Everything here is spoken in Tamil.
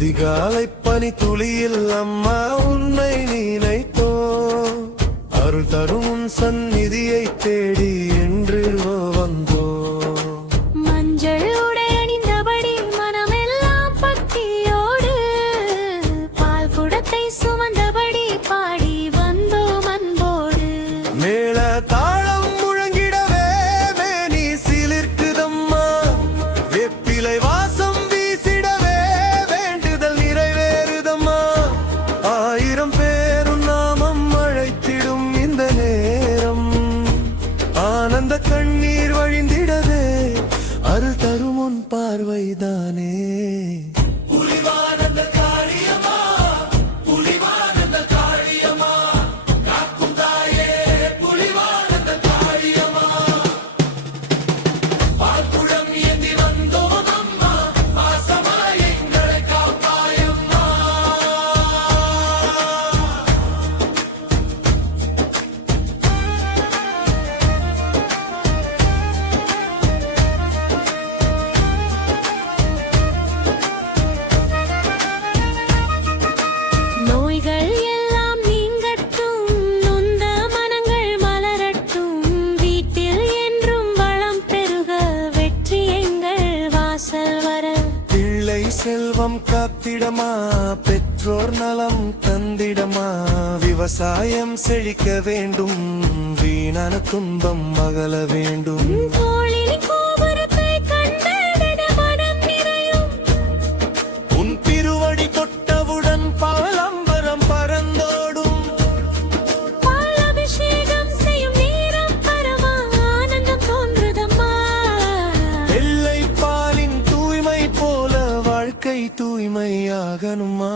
அதிகாலை பனி துளியில் அம்மா உன்னை நினைத்தோ அருள் தரும் சந்நிதியை தேடி என்று வந்தோ மஞ்சள் உடை அணிந்தபடி மனமெல்லாம் பக்தியோடு பால் குடத்தை சுமந்தபடி பாடி வந்தோ அன்போடு மேல தாளம் முழங்கிடவே மேனி சிலிர்க்குதம்மா வெப்பிலை வாசம் வீசிடவே வேண்டுதல் நிறைவேறுதம்மா ஆயிரம் பேரும் நாமம் அழைத்திடும் இந்த நேரம் ஆனந்த கண்ணீர் வழிந்திடவே அருள் தரும் உன் பார்வைதானே நோய்கள் எல்லாம் நீங்கட்டும் நொந்த மனங்கள் மலரட்டும் வீட்டில் என்றும் வளம் பெருக வெற்றி எங்கள் வாசல் வர பிள்ளை செல்வம் காத்திடமா பெற்றோர் நலம் தந்திடமா விவசாயம் செழிக்க வேண்டும் வீணான துன்பம் அகல வேண்டும் தோளின் கோபுரத்தை கண்டட மனம் நிறையும் உன் திருவடி தொட்டவுடன் பாலம்பரம் பறந்தோடும் பால் அபிஷேகம் செய்யும் நேரம் பரம ஆனந்தம் தோன்றுதம்மா வெள்ளை பாலின் தூய்மை போல வாழ்க்கை தூய்மையாகணுமா